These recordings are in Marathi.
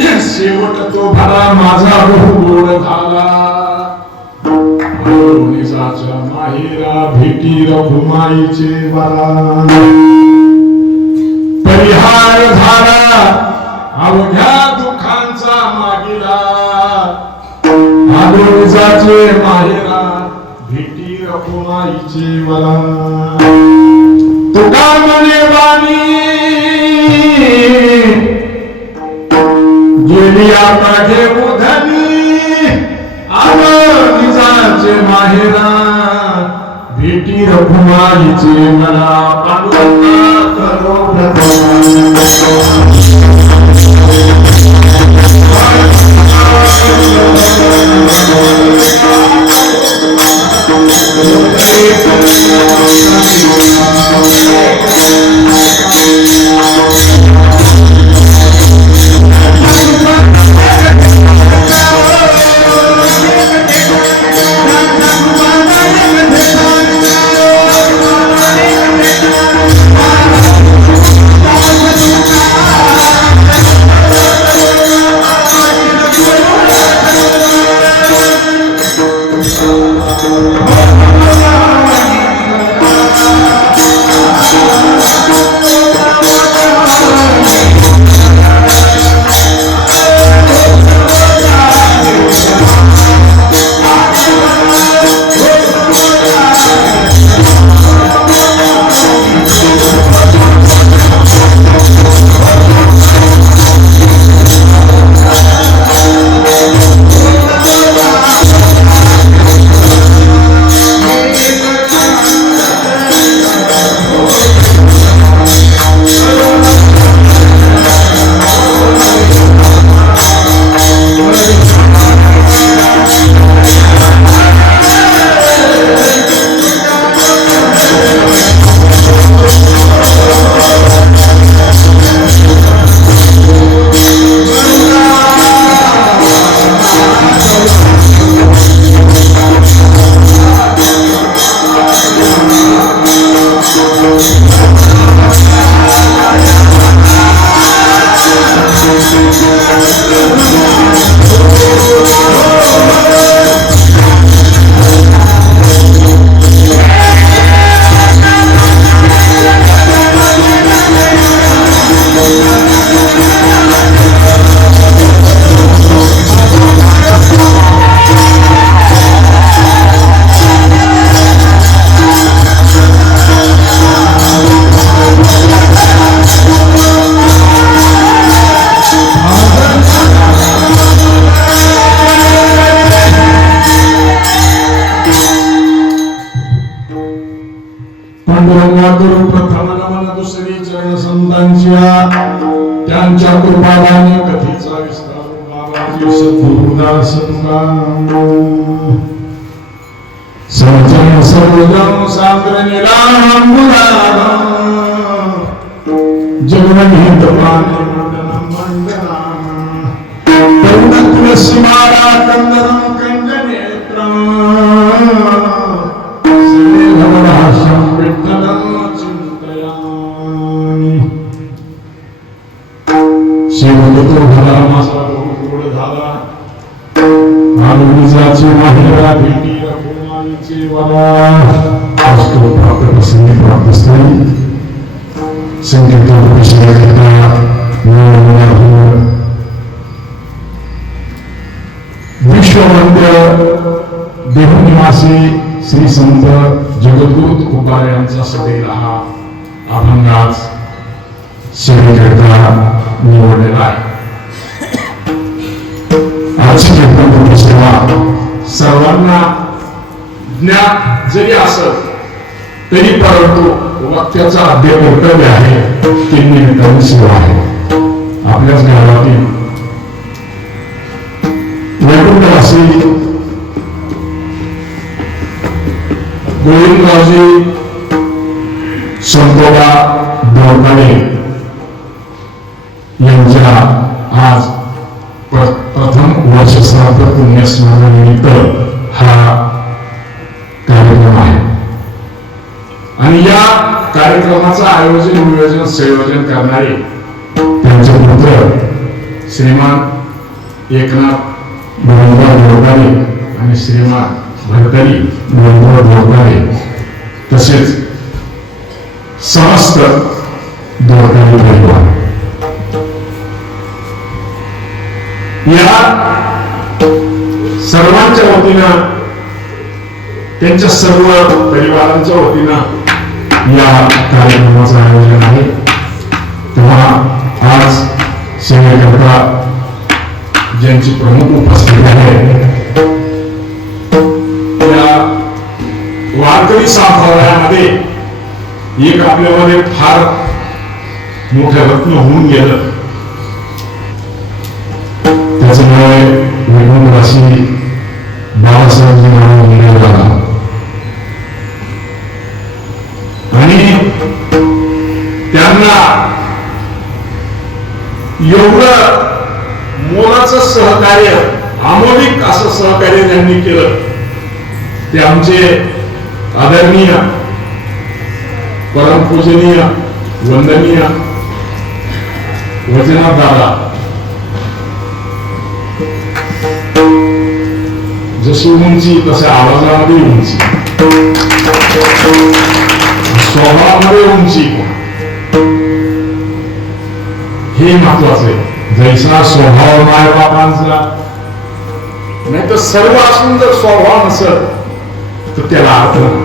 शेवट तो भला माझा बहुगोड झाला निजाच्या माहेरा भेटी रघुमाईचे बरा परिहार झाला अवघ्या दुःखांचा मागिला आलो निजाचे माहेरा भेटी रघुमाईचे बरा तुका म्हणे वाणी गेली आता घेऊ धनी आलो निजाचे माहेरा भेटी रघुमाईचे मला पांडुरंगा करो प्रथम नमन दुसरी चरण संतांच्या त्यांच्या कृपादाने कथेचा विस्तार बाबाजी सद्गुरुदास सर्वजन सर्वजन सागर निरांबुरा जगवनीत पाने मंडनम मंडनम तरुण तुलसी माला कंदनम कंजनेत्रम शेवटतो भला माझा बहुगोड झाला आलो निजाचे माहेरा भेटी रघुमाईचे बरा असतो प्राप्त प्रसंगी प्राप्त स्थायी संगीतावर विषय करता विश्ववंद्य देहनिवासी श्री संत जगद्गुरु तुकोबा यांचा सदैव हा अभंगाच सेवेकरता निवडलेला आहे. आजची कीर्तन सेवा सर्वांना ज्ञात जरी असत तरी परंतु वक्त्याचा अध्यय कर्तव्य आहे ती निमित्ताने सेवा आहे. आपल्याच गावातील वैकुंठवासी गोविंदरावजी संतोबा दोरकाडे यांच्या आज प्रथम वर्षश्राद्ध पुण्यस्मरणानिमित्त हा कार्यक्रम आहे आणि या कार्यक्रमाचं आयोजन नियोजन संयोजन करणारे त्यांचे पुत्र श्रीमान एकनाथ जोडकारे आणि श्रीमान भरतरी जोडकारे तसेच समस्त जोडकारे परिवार या सर्वांच्या वतीनं त्यांच्या सर्व परिवारांच्या वतीनं या कार्यक्रमाचं आयोजन आहे. तेव्हा आज सेवेकरता ज्यांची प्रमुख उपस्थिती आहे त्या वारकरी सांभाळण्यामध्ये एक आपल्यामध्ये फार मोठं रत्न होऊन गेलं. त्याच्यामुळे विनोदवासी बाबासाहेबजी महाराज निघाला आणि त्यांना एवढं मोलाचं सहकार्य, आमोलिक असं सहकार्य त्यांनी केलं. ते आमचे आदरणीय परमपूजनीय वंदनीय वैजनाथ दादा, जशी उंची तसे आवाजामध्ये उंची, स्वभावामध्ये उंची, हे महत्वाचं आहे. जैसा स्वभाव माय बापांचा, नाही तर सर्व असून जर स्वभाव नसत तर त्याला अर्थ नाही.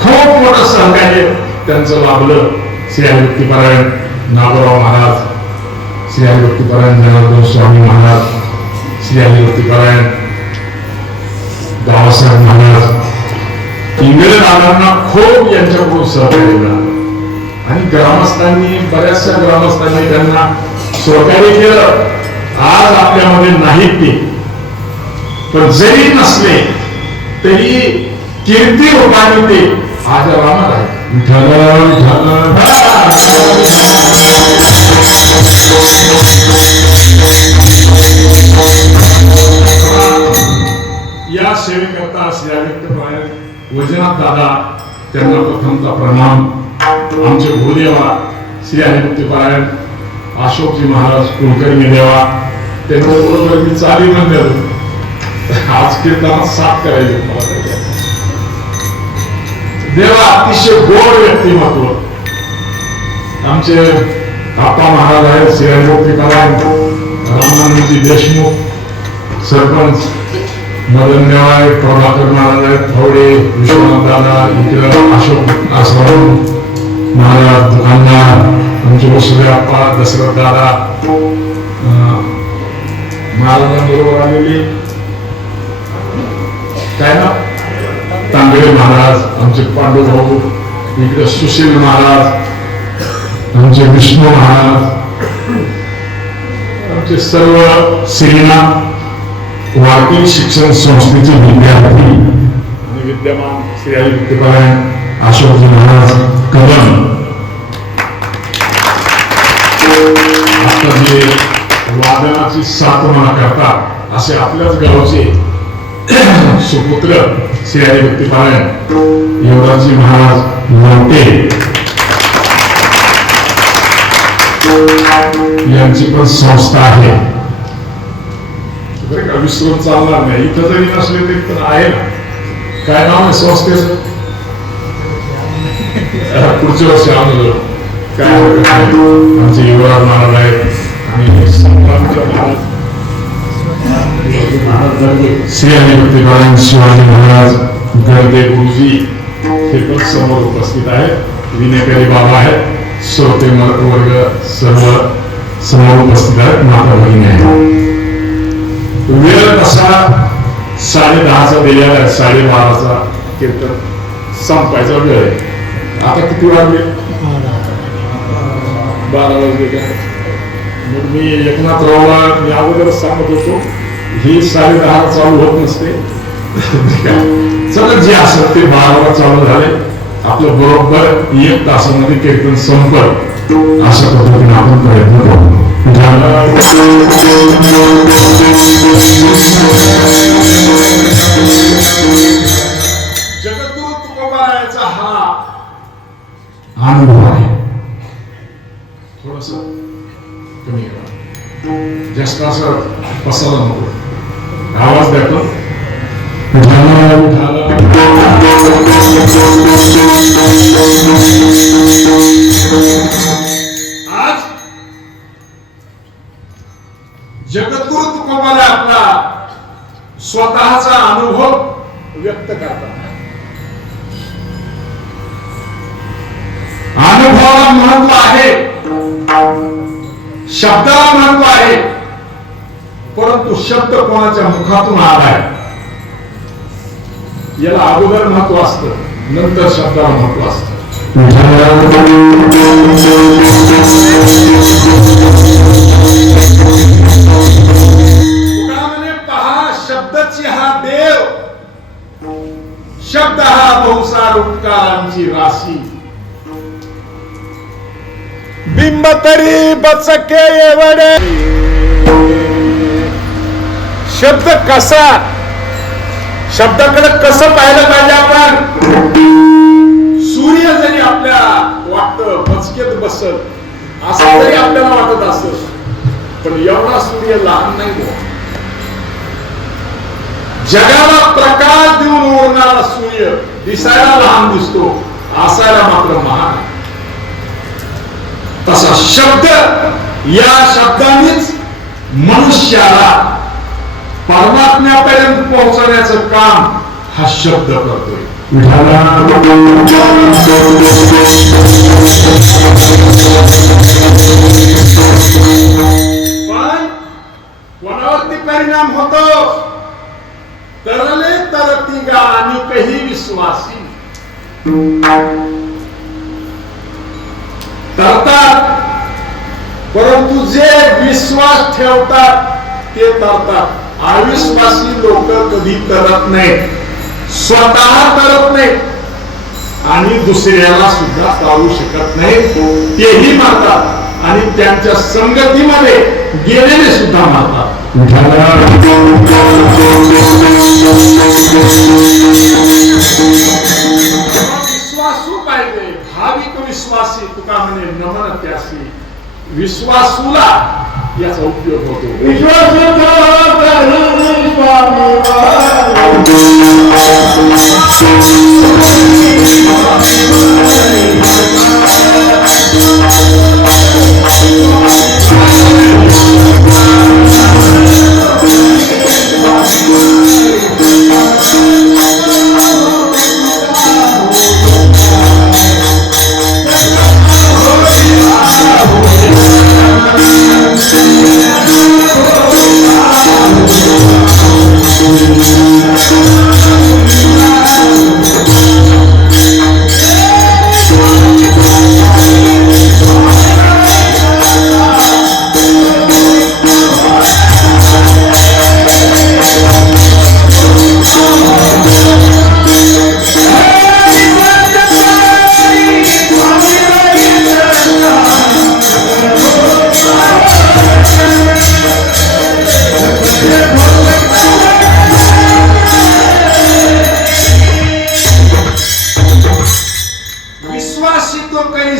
खूप मोठं सहकार्य त्यांचं लाभलं. श्री हरिभक्तीपरायण नागोराव महाराज, श्री हरिभक्तीपरायण जनार्दन स्वामी महाराज, श्री हरिभक्तीपरायण बाबासाहेब महाराज, इंग्रज दादांना खूप यांच्याकडून सहकार्य मिळालं आणि ग्रामस्थांनी, बऱ्याचशा ग्रामस्थांनी त्यांना सहकार्य केलं. आज आपल्यामध्ये नाहीत ते, पण जरी नसले तरी कीर्ती रूपाने ते आज राहणार आहे. या सेवेकरता श्री हरिभक्तीपरायण वैजनाथ दादा, त्यांना प्रथमचा प्रणाम. आमचे भूदेवा श्री हरिभक्तीपरायण अशोकजी महाराज कुलकर्णी देवा, त्यांच्याबरोबर मी चाली म्हणले आज कीर्तनात साथ करायचे. देवा अतिशय गोड व्यक्तिमत्व. आमचे आप्पा महाराज आहेत श्री हरिभक्तीपरायण रामानंदजी देशमुख, सरपंच मदन देवाय, प्रभाकर महाराज आहेत, थोडे विश्वनाथ दादा, इकडं अशोक आसवाडून महाराज, दुकानदार आमचे वसुदेव आप्पा, दशरथ दादा, महाराजांबरोबर आलेले काय ना तांबे महाराज, आमचे पांडू भाऊ, इकडे सुशील महाराज, आमचे विष्णू महाराज, आमचे सर्व श्रीनाथ वारकरी शिक्षण संस्थेचे विद्यार्थी आणि विद्यमान श्री हरिभक्तीपरायण अशोकजी महाराज कदम. आता जे वादनाची साथमना करतात असे आपल्याच गावचे सुपुत्र श्री हरिभक्तीपरायण युवराजजी महाराज मोठे यांची पण संस्था आहे. बरं का, विसरून चालणार नाही. इथं जरी नसले तरी पण आहे ना. काय नाव आहे संस्थेचं? पुढच्या वर्षी आणलं काय आमचे युवराज महाराज आहेत आणि श्री हरिभक्तीपरायण शिवाजी महाराज गर्दे गुरुजी हे पण समोर उपस्थित आहेत. विनेकरी बाबा आहेत, श्रोते वर्ग सर्व समोर उपस्थित आहेत, माता भगिनी आहेत. वेळ कसा 10:30चा दिलेला आहे, 12:30चा कीर्तन संपायचा वेळ आहे. आता किती वाजले? 12 वाजले का? मग मी एकनाथरावला मी अगोदरच सांगत होतो ही 10:30 चालू होत नसते. चला जे असेल ते 12ला चालू झाले. आपलं बरोबर 1 तासामध्ये कीर्तन संपल अशा पद्धतीने आपण प्रयत्न करू. जगद्गुरु तुकोबारायाचा हा अनुभव आहे. थोडस जास्त असं पसायला नको. आवाज देतो आज जगद्गुरु तुकोबाला आपला स्वतःचा अनुभव व्यक्त करतात. अनुभवाला महत्व आहे, शब्दाला महत्व आहे, परंतु शब्द कोणाच्या मुखातून आलाय याला अगोदर महत्व असतं, नंतर शब्दाला महत्व असतं. तुकारामाने पहा, शब्दची हा देव, शब्द हा बहुसार उपकारांची राशी. बिंब तरी बचके एवढे. शब्द कसा, शब्दाकडे कसं पाहिलं पाहिजे आपण. सूर्य जरी आपल्या वाटतं बचकेत बसल असं जरी आपल्याला वाटत असत, पण एवढा सूर्य लहान नाही हो. जगाला प्रकाश देऊन उरणारा सूर्य दिसायला लहान दिसतो, असायला मात्र महान. तसा शब्द, या शब्दानेच मनुष्याला परमात्म्यापर्यंत पोहोचवण्याचं काम हा शब्द करतोय. पण कोणावरती परिणाम होतो, तरले तरती गा आणि काही विश्वासी. तरतात, परंतु जे विश्वास ठेवतात ते तरतात. अविश्वासी लोक कधी तरत नाहीत, स्वतः तरत नाहीत आणि दुसऱ्याला सुद्धा तारू शकत नाहीत. तेही मारतात आणि त्यांच्या संगतीमध्ये गेलेले सुद्धा मारतात. विश्वासू पाहिजे, भाविक विश्वासी. तुका म्हणे नमन त्यासी. विश्वासूला याचा उपयोग होतो.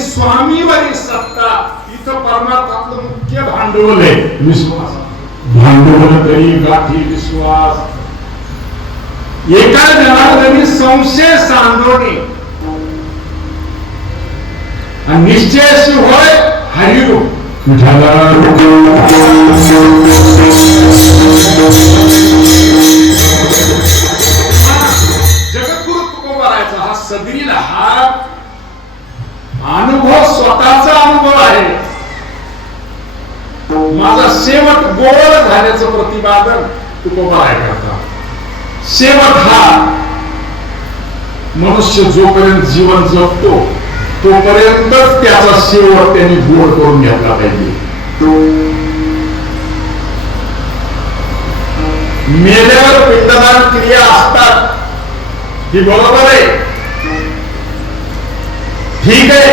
स्वामीवरील सत्ता. इथं परमार्थातलं मुख्य भांडवल आहे विश्वास. भांडवल तरी गाठी विश्वास. एका जनार्दनी संशय सांडवणे आणि निश्चयाशी होय हरिरूप. जगद्गुरु तुकोबारायचा हा सदरील हा अनुभव स्वतःचा अनुभव आहे. माझा शेवट गोड झाल्याचं प्रतिपादन तुकोबाराय करतात. शेवट हा मनुष्य जोपर्यंत जीवन जगतो तोपर्यंतच त्याचा शेवट त्यांनी गोड करून घेतला पाहिजे. मेल्यावर पिंडदान क्रिया असतात ही बरोबर आहे, ठीक आहे,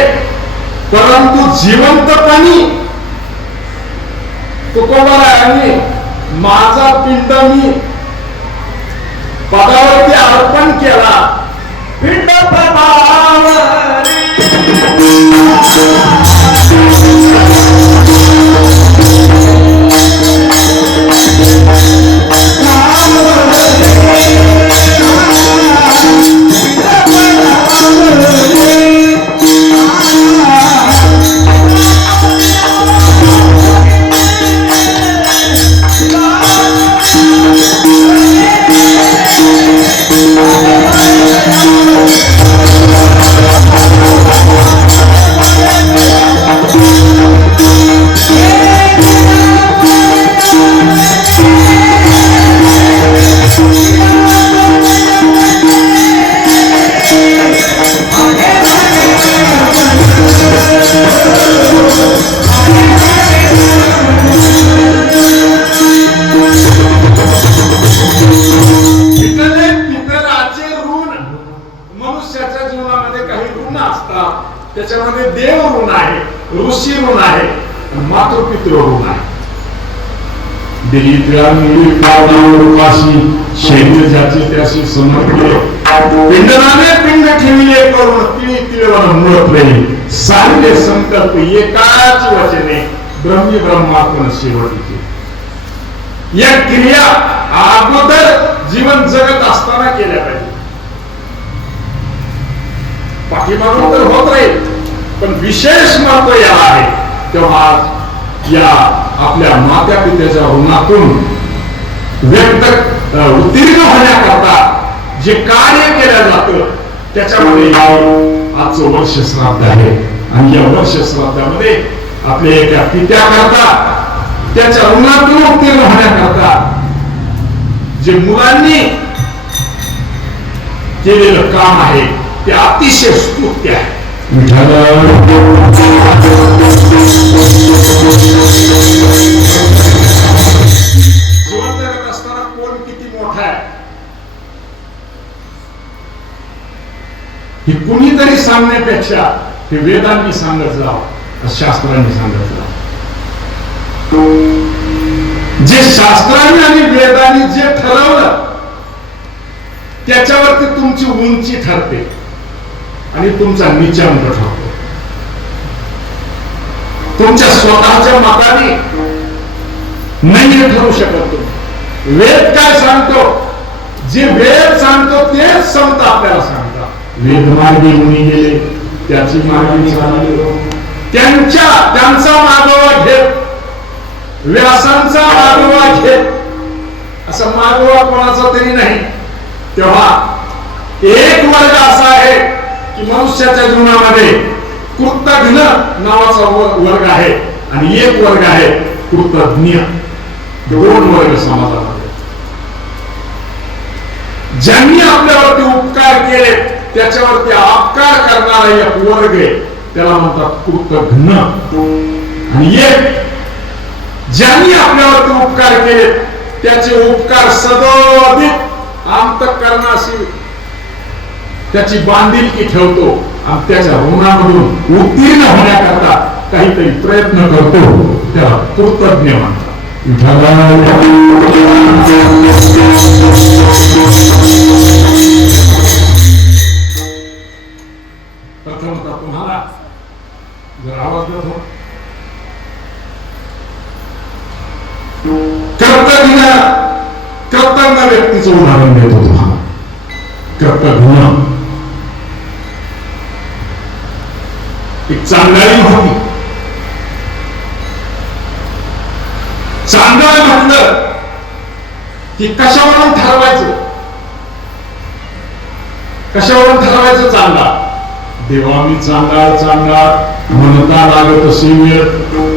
परंतु जिवंतपणी तुकोबारायांनी माझा पिंड मी पदावरती अर्पण केला. पिंड पदावरी त्याच्यामध्ये देव ऋण आहे, ऋषी ऋण आहे, मातृपितृ ऋण आहे. शैल्य ज्याची त्याशी समर्पिले, पिंडनाने पिंड ठेविले करून तिळी तिळवण मूळ प्रेमी, सारे संकल्प एकाच वचने ब्रह्मी ब्रह्मात्मन शेवटीचे. या क्रिया अगोदर जीवन जगत असताना केल्या पाहिजे. पाठीमागून तर होत राहील, पण विशेष महत्व याला आहे. तेव्हा या आपल्या मात्या पित्याच्या ऋणातून उत्तीर्ण होण्याकरता जे कार्य केलं जातं त्याच्यामध्ये आजचं वर्ष श्राद्ध आहे. आणि या वर्ष श्राद्धामध्ये आपल्या एका पित्याकरता त्याच्या ऋणातून उत्तीर्ण होण्याकरता जे मुलांनी केलेलं काम आहे ते अतिशय स्तुत्य आहे. जीवन जगत असताना कोण किती मोठा आहे हे कुणीतरी सांगण्यापेक्षा हे वेदांनी सांगत जावं, शास्त्रांनी सांगत जावं. जे शास्त्रांनी आणि वेदांनी जे ठरवलं त्याच्यावरती तुमची उंची ठरते आणि तुमचा नीचांक ठरतो. तुमच्या स्वतःच्या मताने नाही ठरू शकत. तुम्ही वेद काय सांगतो, जे वेद सांगतो तेच संत आपल्याला सांगतात. वेद मार्गी मुनी गेले, त्याची मार्गी चालले, त्यांचा मागोवा घेत, व्यासांचा मागोवा घेत, असं मागोवा कोणाचा तरी नाही. तेव्हा एक वर्ग असा आहे की मनुष्याच्या जीवनामध्ये कृतघ्न नावाचा वर्ग आहे आणि एक वर्ग आहे कृतज्ञ. दोन वर्ग समाजामध्ये. ज्यांनी आपल्यावरती उपकार केले त्याच्यावरती अपकार करणारा एक वर्ग आहे, त्याला म्हणतात कृतघ्न. आणि एक ज्यांनी आपल्यावरती उपकार केले त्याचे उपकार सदोदित अंतःकरणाशी त्याची बांधिलकी ठेवतो आणि त्याच्या ऋणामधून उत्तीर्ण होण्याकरता काहीतरी प्रयत्न करतो, त्याला कृतज्ञ म्हणतात. प्रथमतः तुम्हाला जर आवाज देत हो, कृतज्ञ व्यक्तीचं उदाहरण देतो तुम्हाला. कृतज्ञ एक चांगली होती. चांगलं म्हटलं की कशावरून ठरवायचं, कशावरून ठरवायचं चांगला. देवा मी चांगला चांगला म्हणता लागत असे वेळ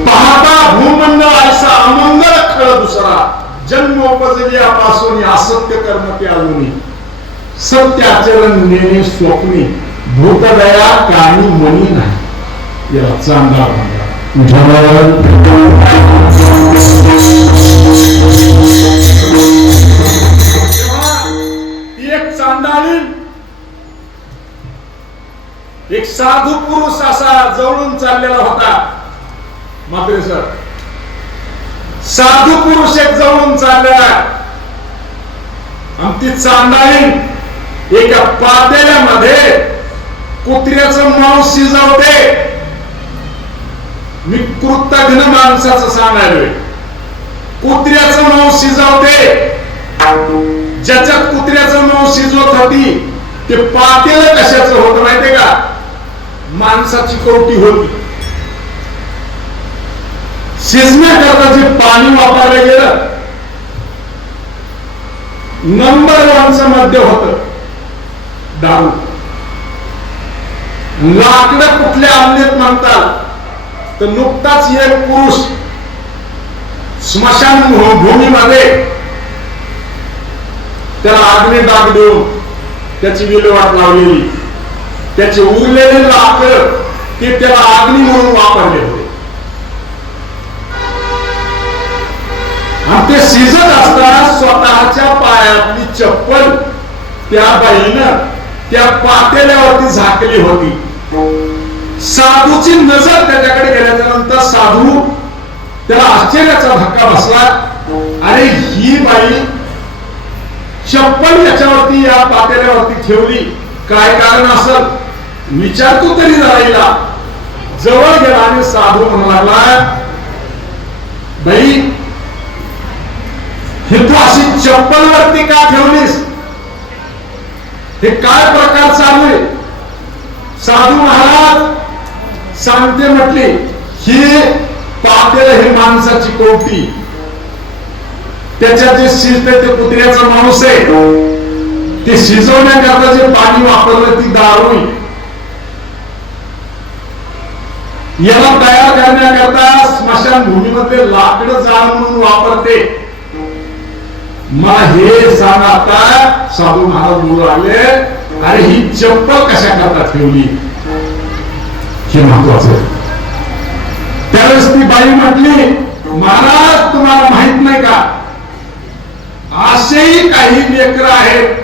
पाहता भूमंडळ ऐसा अमंगल खळ दुसरा, जन्मोपजल्यापासून असत्य कर्म ते अजूनही, सत्य आचरण नेणे स्वप्नी, भूतदया काही मनी नाही. याला चांगला म्हणतात. एक चांडाळी एक साधू पुरुष असा जवळून चाललेला होता. मात्र सर साधू पुरुष एक जवळून चाललेला आणि ती चांडाळी एका पातेल्यामध्ये कुत्र्याचं मांस शिजवते. मी कृतज्ञ माणसाचं सांगायलोय. कुत्र्याचं मांस शिजवते. ज्याच्यात कुत्र्याचं मांस शिजवत होती ते पातेलं कशाचं होतं माहितीये का? माणसाची कवटी होती. शिजण्याकरता जे पाणी वापरलं गेलं नंबर 1 मध्ये होत दारू. लाकडं कुठल्या आणलेत म्हणतात तर नुकताच एक पुरुष स्मशान भूमीमध्ये त्याला अग्नी डाग देऊन त्याची विल्हेवाट लावलेली. त्याचे उरलेले लाकड ते त्याला अग्नी म्हणून वापरले होते. आणि ते शिजत असताना स्वतःच्या पायातली चप्पल त्या बाईनं त्या पातेल्यावरती झाकली होती. साधूची नजर त्याच्याकडे गेल्याच्या नंतर साधू त्याला आश्चर्याचा धक्का बसला. अरे ही बाई चप्पल याच्यावरती या पातेल्यावरती ठेवली, काय कारण असेल विचारतो तरी जरा. जवळ गेला आणि साधू म्हणू लागला, बाई हे तू अशी चप्पल वरती का ठेवलीस, हे काय प्रकार चालू आहे. साधू महाराज सांगते म्हटली, ही पातेल ही माणसाची कोवटी, त्याच्यात जे शिजते ते कुत्र्याचा माणूस आहे, ते शिजवण्याकरता जे पाणी वापरलं ती दारू, याला तयार करण्याकरता स्मशानभूमीमध्ये लाकडं जाळ म्हणून वापरते. मला हे सांग आता. साधू महाराज बोलू लागले, अरे ही चप्पल कशा करता ठेवली, हे महत्वाचं आहे. त्यावेळेस ती बाई म्हटली, महाराज तुम्हाला माहित नाही का, असेही काही लेकरं आहेत,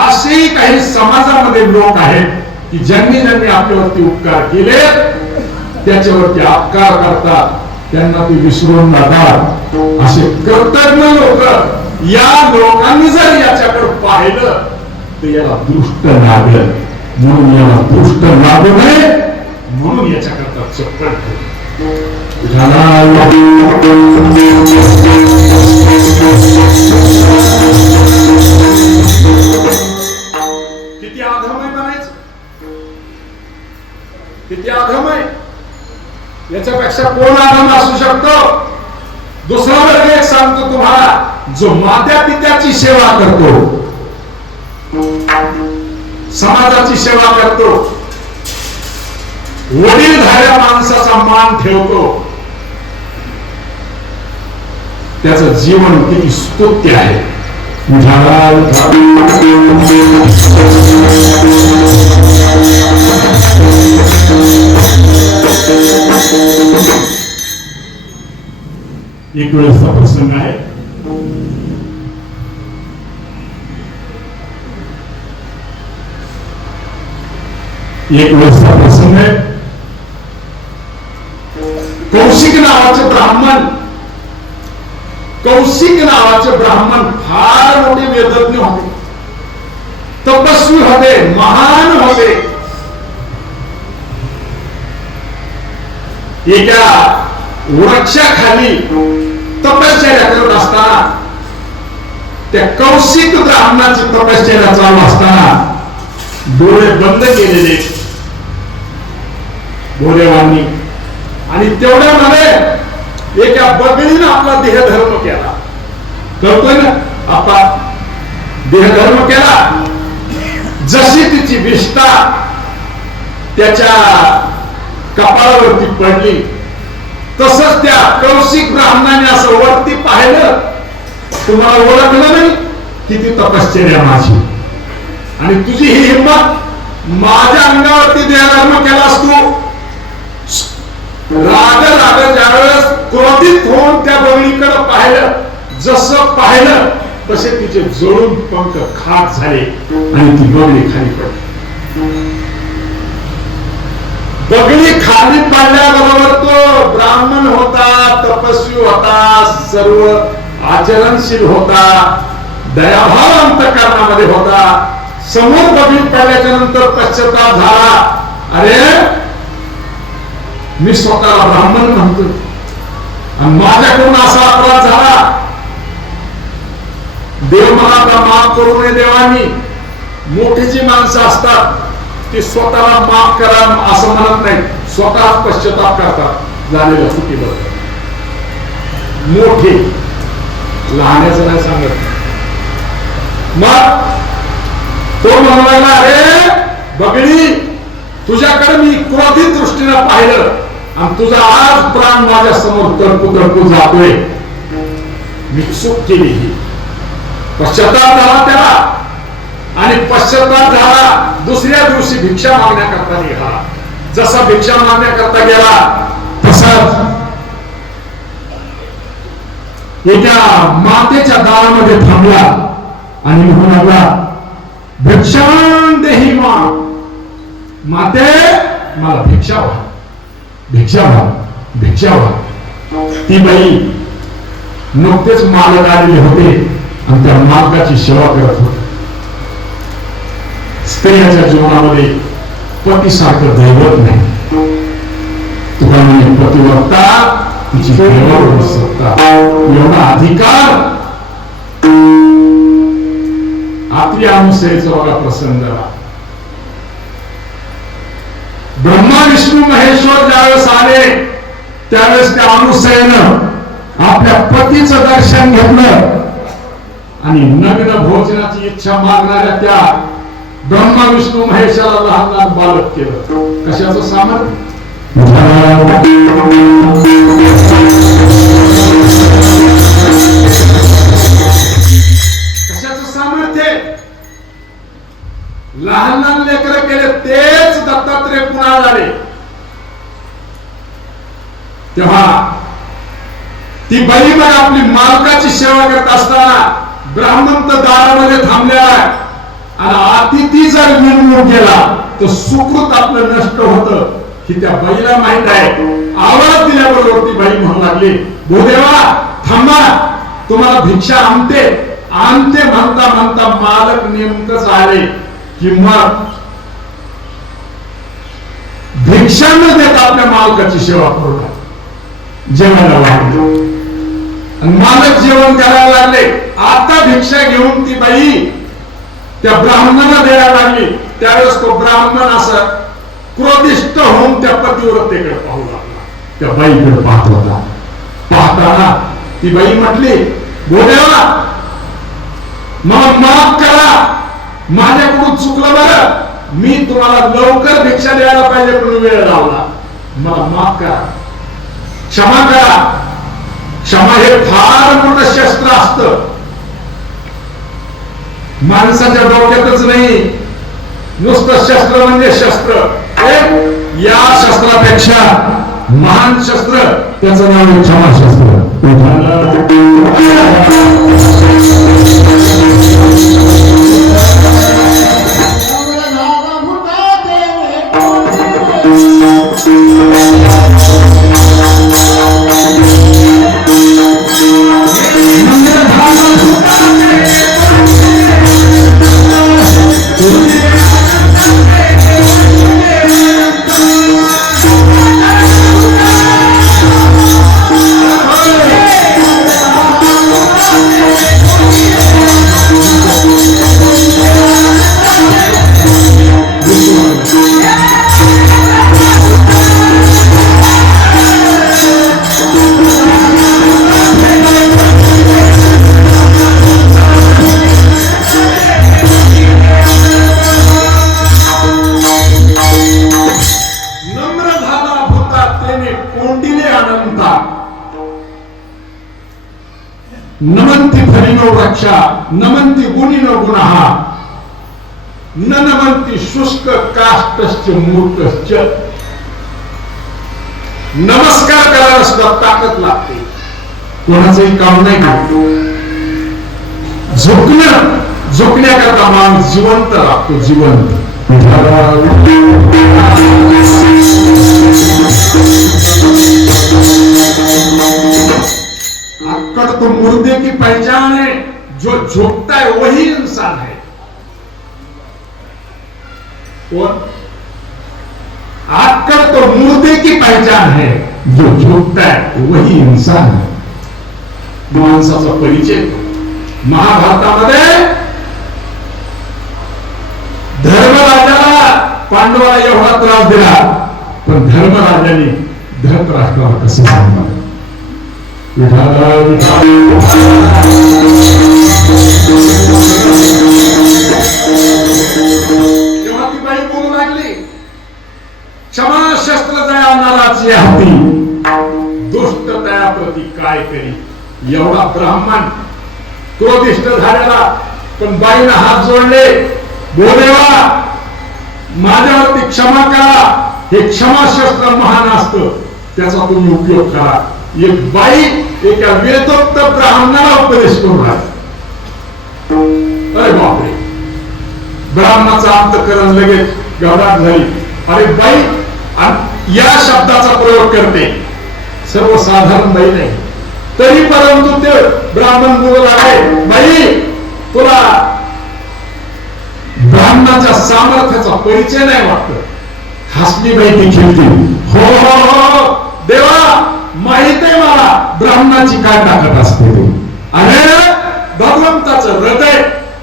असेही काही समाजामध्ये लोक आहेत की ज्यांनी ज्यांनी आपल्यावरती उपकार केले त्याच्यावरती अपकार करतात, त्यांना ते विसरून जातात. असे कृतज्ञ लोक, या लोकांनी जर याच्याकडे पाहिलं तर याला दृष्ट लागलं, म्हणून याला दृष्ट लागू नये म्हणून याच्याकरता चप्पल ठेवली. किती आधम आहे म्हणायचं, किती आधम आहे. याच्यापेक्षा कोण आधम असू शकतो. दुसरा वर्ग एक सांगतो तुम्हाला, जो मात्या पित्याची सेवा करतो, समाजाची सेवा करतो, वडीलधाऱ्या माणसाचा मान ठेवतो, त्याचं जीवन किती स्तुत्य आहे. एक वेळेचा प्रसंग आहे. एक वेळेचा प्रसंग आहे. कौशिक नावाचे ब्राह्मण, कौशिक नावाचे ब्राह्मण फार मोठे वेदज्ञ होते, तपस्वी होते, महान होते. एका वृक्षाखाली तपश्चर्या करत असताना, त्या कौशिक ब्राह्मणाची तपश्चर्या चालू असताना डोळे बंद केलेले भोलेवानी, आणि तेवढ्यामध्ये एका बगळीनं आपला देहधर्म केला. करतोय ना आपण देहधर्म केला. जशी तिची विष्ठा त्याच्या कपाळावरती पडली, तसंच त्या कौशिक ब्राह्मणाने असं वरती पाहिलं, तुम्हाला ओळखलं नाही किती तपश्चर्या माझी, आणि तुझी ही हिंमत, माझ्या अंगावरती देहधर्म केलास तू. राग राग ज्यावेळेस क्रोधित होऊन त्या बगळीकडे पाहिलं, जसं पाहिलं तसे तिचे जळून पंख खाक झाले आणि ती बगळी खाली पडली. बगळी खाली पडल्याबरोबर तो ब्राह्मण होता, तपस्वी होता, सर्व आचरणशील होता, दयाभाव अंतःकरणामध्ये होता. समोर बगळी पडल्याच्या नंतर पश्चाताप झाला, अरे मी स्वतःला ब्राह्मण म्हणतो आणि माझ्याकडून असा अपराध झाला, देव मला आता माफ करू नये. देवानी, मोठी जी माणसं असतात ती स्वतःला माफ करा असं म्हणत नाही, स्वतः पश्चाताप करतात झालेल्या चुकीबद्दल. मोठे लहानाचं नाही सांगत. मग तो म्हणाला, अरे बगडी, तुझ्याकडे मी क्रोधित दृष्टीने पाहिलं आणि तुझा आज प्राण माझ्या समोर तडकू तडकू जातोय. मी चूक केली. पश्चाताप झाला त्याला, आणि पश्चाताप झाला. दुसऱ्या दिवशी भिक्षा मागण्याकरता निघाला. जसा भिक्षा मागण्याकरता गेला तसाच एका मातेच्या दारामध्ये थांबला आणि म्हणू लागला, भिक्षां देही मा. माते, मला भिक्षा व्हा, भिक्षा व्हा, भिक्षा व्हा. ती बाई नुकतेच मालक आलेले होते आणि त्या मालकाची सेवा करत होते. स्त्रियाच्या जीवनामध्ये पतीसारखं दैवत नाही. तुला म्हणजे पतिव्रता तिची देवावर सत्ता, एवढा अधिकार. आपली अनुसयेचा बघा प्रसंग. ब्रह्मा विष्णू महेश्वर ज्यावेळेस आले त्यावेळेस त्या अनुसयेनं आपल्या पतीचं दर्शन घेतलं आणि नग्न भोजनाची इच्छा मागणाऱ्या त्या ब्रह्मा विष्णू महेशाला लहान लहान बालक केलं. कशाचं सामर्थ्य? कशाचं सामर्थ्य? लहान लहान लेकर केले. तेच दत्तात्रय पुन्हा झाले. तेव्हा ती बाई मग आपली मालकाची सेवा करत असताना ब्राह्मण तर दारामध्ये थांबलेला आहे आणि अतिथी जर निर्मूळ केला तर सुकृत आपलं नष्ट होतं ही त्या बाईला माहित आहे. आवाज दिल्याबरोबर ती बाई म्हणू लागली, भूदेवा थांबा, तुम्हाला भिक्षा आणते आणते म्हणता म्हणता मालक नेमकंच आले की मग भिक्षा न देता आपल्या मालकाची सेवा करू लागली. जेवायला लागले मालक जेवण करायला लागले. आता भिक्षा घेऊन ती बाई त्या ब्राह्मणाला द्यायला लागली. त्यावेळेस तो ब्राह्मण असं क्रोधिष्ट होऊन त्या पतिव्रतेकडे पाहू लागला. त्या बाईकडे पाहत होता. पाहताना ती बाई म्हटली, भूदेवा मला माफ करा, माझ्याकडून चुकलं बरं. मी तुम्हाला लवकर भिक्षा द्यायला पाहिजे पण वेळ लावला. मला माफ करा, क्षमा करा. क्षमा हे फार मोठं शस्त्र असतं. माणसाच्या डोक्यातच नाही, नुसतं शस्त्र म्हणजे शस्त्र. या शस्त्रापेक्षा महान शस्त्र त्याचं नाव आहे क्षमाशस्त्र. नमन्ति फलिनो रक्षा नमन्ति गुणिनो गुणः न नमन्ति शुष्क काष्ठश्च मूर्खश्च. नमस्कार करायला सुद्धा ताकद लागते. कोणाचंही काम नाही करतो. झोकण्याकरता माणूस जिवंत लागतो. जिवंत अक्कड़ तो मुर्दे की पहचान है, जो झुकता है वही इंसान है. कौन? अक्कड़ तो मुर्दे की पहचान है, जो झुकता है वही इंसान है. माणसाचा परिचय महाभारतामध्ये धर्मराजाला पांडवाला एवढा त्रास दिला पण धर्मराजाने धृतराष्ट्राला कसं सांभाळलं. तेव्हा ती बाई बोलू लागली, क्षमा शस्त्र जया नराची हाती, दुष्ट तया प्रती काय करी. एवढा ब्राह्मण क्रोधिष्ट झालेला पण बाईनं हात जोडले, भूदेवा माझ्यावरती क्षमा करा. हे क्षमाशस्त्र महान असतं, त्याचा तुम्ही उपयोग करा. एक बाई एका वेदोक्त ब्राह्मणाला उपदेश करून राहिली. अरे बापरे, ब्राह्मणाचा अंतःकरण लगेच घबराट झाली. अरे बाई आणि या शब्दाचा प्रयोग करते, सर्वसाधारण बाई नाही. तरी परंतु ते ब्राह्मण बोलू लागले, बाई तुला ब्राह्मणाच्या सामर्थ्याचा परिचय नाही वाटत. हसली बाई ती खिलती, हो हो हो देवा माहित आहे मला ब्राह्मणाची काय ताकद असते ते. अरे भगवंताचं हृदय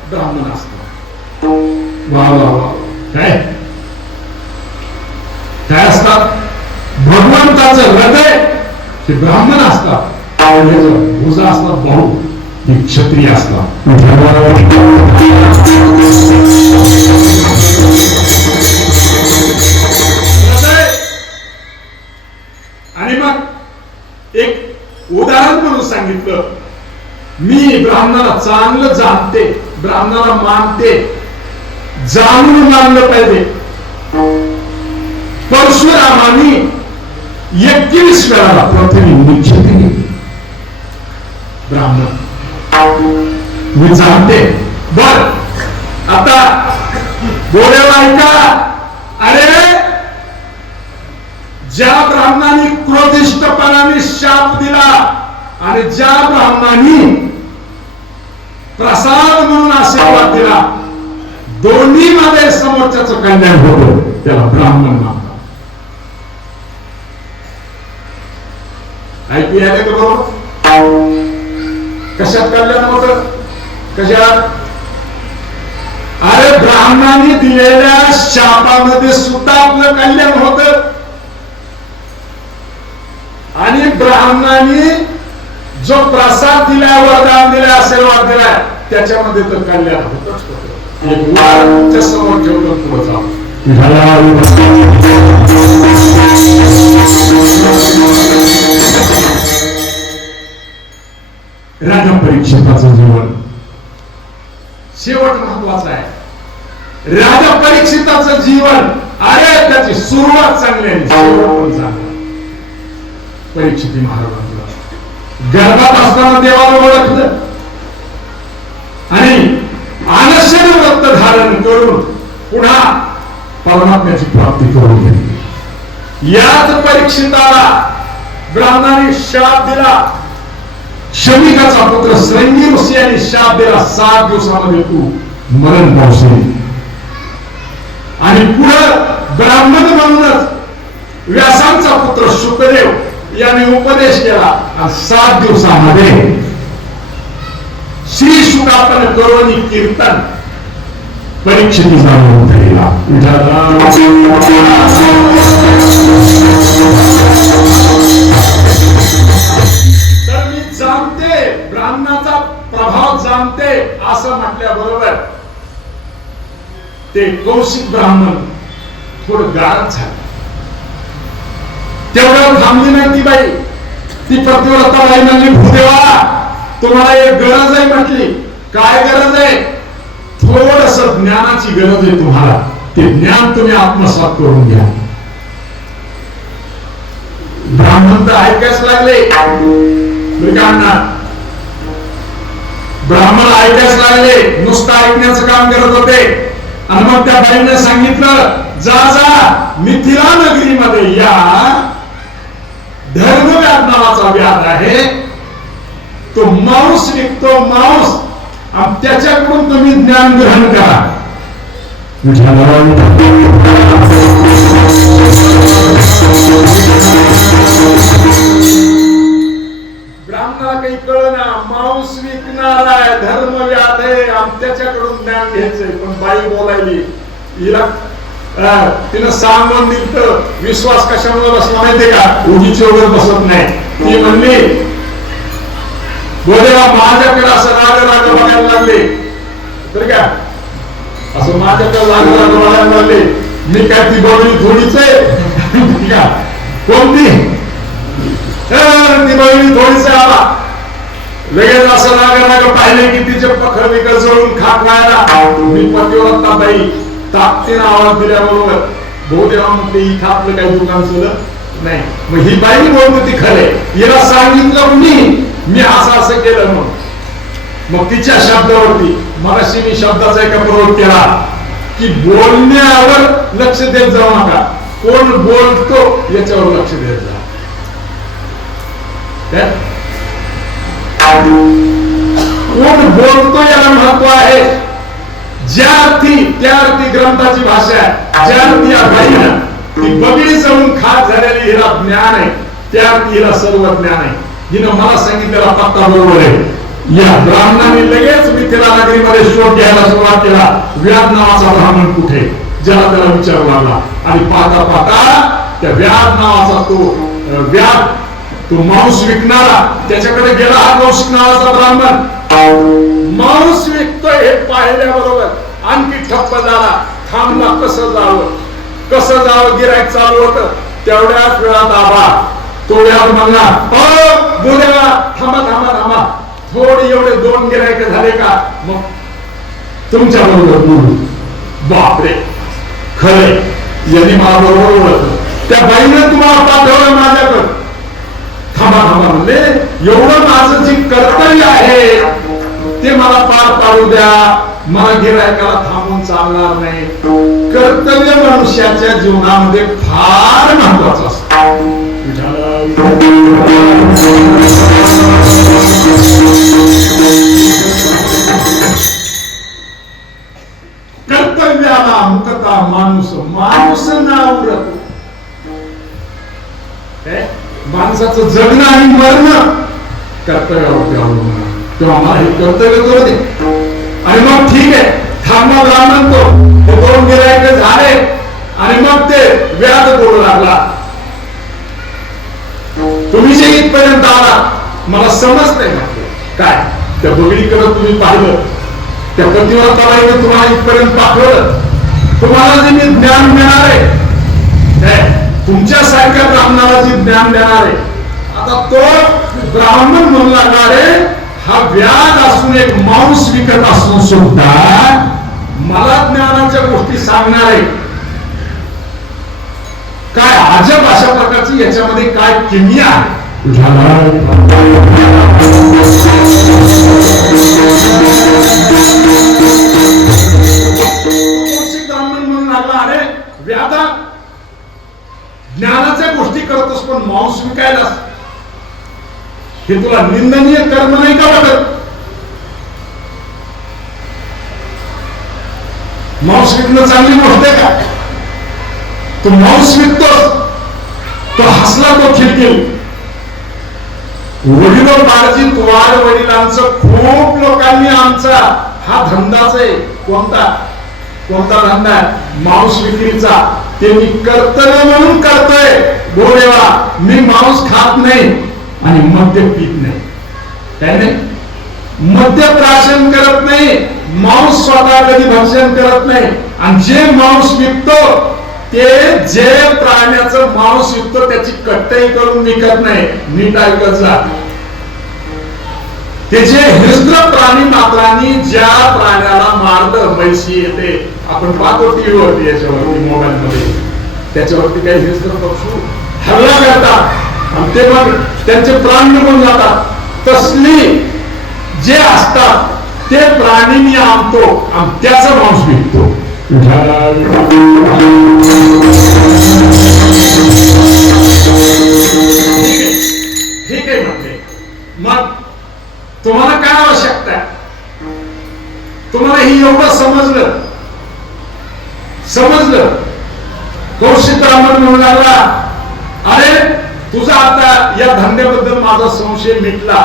ब्राह्मण असत. वा वा वा, काय काय असतात? भगवंताचं हृदय ते ब्राह्मण असतात. भुजा असतात भाऊ, ते क्षत्रिय असतात. आणि मग एक उदाहरण म्हणून सांगितलं, मी ब्राह्मणाला चांगलं जाणते, ब्राह्मणाला मानते, जाणून मानलं पाहिजे. परशुरामांनी 21 वेळा पृथ्वी निश्चित केली. ब्राह्मण मी जाणते. बर आता बोलायला ऐका. अरे ज्या ब्राह्मणाने क्रोधिष्टपणाने शाप दिला आणि ज्या ब्राह्मणाने प्रसाद म्हणून आशीर्वाद दिला, दोन्ही मध्ये समोरच्याचं कल्याण होतं, त्याला ब्राह्मण म्हणतात. ऐकू यायला का बरोबर? कशात कल्याण होतं? कशात? अरे ब्राह्मणाने दिलेल्या शापामध्ये सुद्धा आपलं कल्याण होतं आणि ब्राह्मणाने जो प्रसाद दिला, वरदान दिला, आशीर्वाद दिला, त्याच्यामध्ये तर कल्याण होतच होतं. एक वारच्या समोर ठेवलं पुढे जाऊ. राजा परीक्षिताचं जीवन शेवट महत्वाचा आहे. राजा परीक्षिताचं जीवन, अरे त्याची सुरुवात चांगली आहे, शेवट पण चांगला. परीक्षिती महाराजांना गर्भात असताना देवाला ओळखलं आणि अनशन व्रत धारण करून पुन्हा परमात्म्याची प्राप्ती करून घेतली. याच परीक्षिताला ब्राह्मणाने शाप दिला. शमिकाचा पुत्र श्रृंगी ऋषी यांनी शाप दिला, 7 दिवसामध्ये तू मरण पावशील. आणि पुढे ब्राह्मण म्हणूनच व्यासांचा पुत्र शुकदेव यांनी उपदेश केला आणि 7 दिवसामध्ये श्री शुकापन करोनी कीर्तन परीक्षितीचा होऊन गेला. तर मी जाणते, ब्राह्मणाचा प्रभाव जाणते असं म्हटल्याबरोबर ते कौशिक ब्राह्मण थोडं गारच झालं. तेवढं थांबली नाही ती बाई. ती पतिव्रता बाई म्हणली, भूदेवा तुम्हाला एक गरज आहे म्हटली. काय गरज आहे? थोडस ज्ञानाची गरज आहे तुम्हाला. ते ज्ञान तुम्ही आत्मसात करून घ्या. ब्राह्मण तर ऐकायच लागले. ब्राह्मण ऐकायच लागले, नुसतं ऐकण्याचं काम करत होते. आणि मग त्या बाईने सांगितलं, जा जा मिथिला नगरीमध्ये या, धर्मव्याध नावाचा व्याध आहे, तो मांस विकतो, मांस, आणि त्याच्याकडून तुम्ही ज्ञान ग्रहण करा. ब्राह्मणाला काही कळना, मांस विकणार आहे, धर्मव्याध आहे, आणि त्याच्याकडून ज्ञान घ्यायचंय. पण बाई बोलायली, हिला तिनं सांगून दिलं. विश्वास कशामुळे बसला माहितीये का? उगीच वगैरे बसत नाही. ती म्हणली, बोलेवा माझ्याकडे असं राग राग बघायला लागले, बरं का, असं माझ्याकडे राग राग बघायला लागले. मी काय ती बघली थोडीच आहे का? कोणती? ती बघली थोडीच आहे. आला लगेच असं राग राग पाहिले की तिचे पखर बिकर जळून खात व्हायला. मी पतिव्रता बाई ताकदीनं आवाज दिल्याबरोबर बहुदेवा म्हणते, इथं आपलं काही दुकान चालत नाही. मग ही बाई बोलते ती खरे, हिला सांगितलं मी असं असं केलं म्हणून. मग तिच्या शब्दावरती मगाशी मी शब्दाचा एका प्रयोग केला की बोलण्यावर लक्ष देत जाऊ नका, कोण बोलतो याच्यावर लक्ष द्यायचं. कोण बोलतो याला महत्व आहे. ज्या अर्थी त्या अर्थी ग्रंथाची भाषा आहे, ज्या अर्थी या बाईनं ती बगडी जाऊन खात झालेली हिला ज्ञान आहे, त्या अर्थी हिला सर्व ज्ञान आहे. हिनं मला सांगितलेला पत्ता बरोबर आहे. या ब्राह्मणाने लगेच मिथिला नगरीमध्ये शोध घ्यायला सुरुवात केला. व्याध नावाचा ब्राह्मण कुठे, ज्याला त्याला विचारू लागला. आणि पाहता पाहता त्या व्याध नावाचा तो व्याध, तो मांस विकणारा, त्याच्याकडे गेला. हा कौशिक नावाचा ब्राह्मण मांस विकतोय हे पाहिल्याबरोबर आणखी ठप्प झाला. थांबला. कसं जावं गिराईक चालू होतं. तेवढ्याच वेळात आबा तो व्याध म्हणला, बोलेला थांबा, थोडी एवढे 2 गिराईक झाले का मग तुमच्या बरोबर बोलू. बापरे, खरे यांनी मला बरोबर ओळखलं. त्या बाईनं तुम्हाला पाठवलं माझ्याकडे. थांबा म्हणले, एवढं माझं जे कर्तव्य आहे ते मला पार पाडू द्या. मला गिरायकाला थांबून चालणार नाही. कर्तव्य मनुष्याच्या जीवनामध्ये फार महत्वाचं असतं. कर्तव्याला मुकता माणूस ना उरतो. माणसाचं जगणं आणि मरणं कर्तव्यावरती अवलंबून आहे. तेव्हा मला हे कर्तव्य करू दे. आणि मग ठीक आहे, थांबा ब्राह्मण तो 2 गिराईक झाले. आणि मग ते व्याध बोलू लागला, तुम्ही जे इथपर्यंत आला मला समज नाही म्हटलं. काय त्या बगडीकडे तुम्ही पाहिलं, त्या पतिव्रताला तुम्हाला इथपर्यंत पाठवलं. तुम्हाला जे मी ज्ञान मिळणार आहे, तुमच्यासारख्या ब्राह्मणाला जे ज्ञान देणार आहे. आता तो ब्राह्मण म्हणू लागणार आहे, हा व्याध असून एक मांस विकत असून सुद्धा मला ज्ञानाच्या गोष्टी सांगणार आहे. काय अजब अशा प्रकारची याच्यामध्ये काय किमया आहे. ब्राह्मण म्हणून लागला, अरे व्याधा ज्ञानाच्या गोष्टी करतोस पण मांस विकायला, हे तुला निंदनीय कर्म नाही का वाटत? मांस विकणं चांगली गोष्ट आहे का? तू मांस विकतोस. तो हसला, तो खिलखिल. वडिलोपार्जित वाड वडिलांचं खूप लोकांनी आमचा हा धंदाच आहे. कोणता धंदा आहे? मांस विक्रीचा. ते मी कर्तव्य म्हणून करतोय. बोलेवा मी मांस खात नाही आणि मद्य पीत नाही. काय नाही, मद्य प्राशन करत नाही, मांस स्वतः कधी भक्षण करत नाही. आणि जे मांस विकतो ते जे प्राण्याचं मांस विकतो त्याची कट्टाई करून विकत नाही. नीट ऐकत जा. ते जे हिंस्त्र प्राणी मात्रांनी ज्या प्राण्याला मारलं, म्हैशी येते, आपण पाहतो टीव्हीवरती, याच्यावरती मोबाईल मध्ये, त्याच्यावरती काही हिंस्त्र पशु हल्ला करतात आणि ते मग त्यांचे प्राण निघून जातात. तसली जे असतात ते प्राणी मी आणतो आणि त्याचा मांस विकतो. ठीक आहे म्हणते. मग तुम्हाला काय आवश्यकता आहे? तुम्हाला ही एवढं समजलं. कौशिक ब्राह्मण म्हणू लागला, अरे तुझा आता या धंद्याबद्दल माझा संशय मिटला,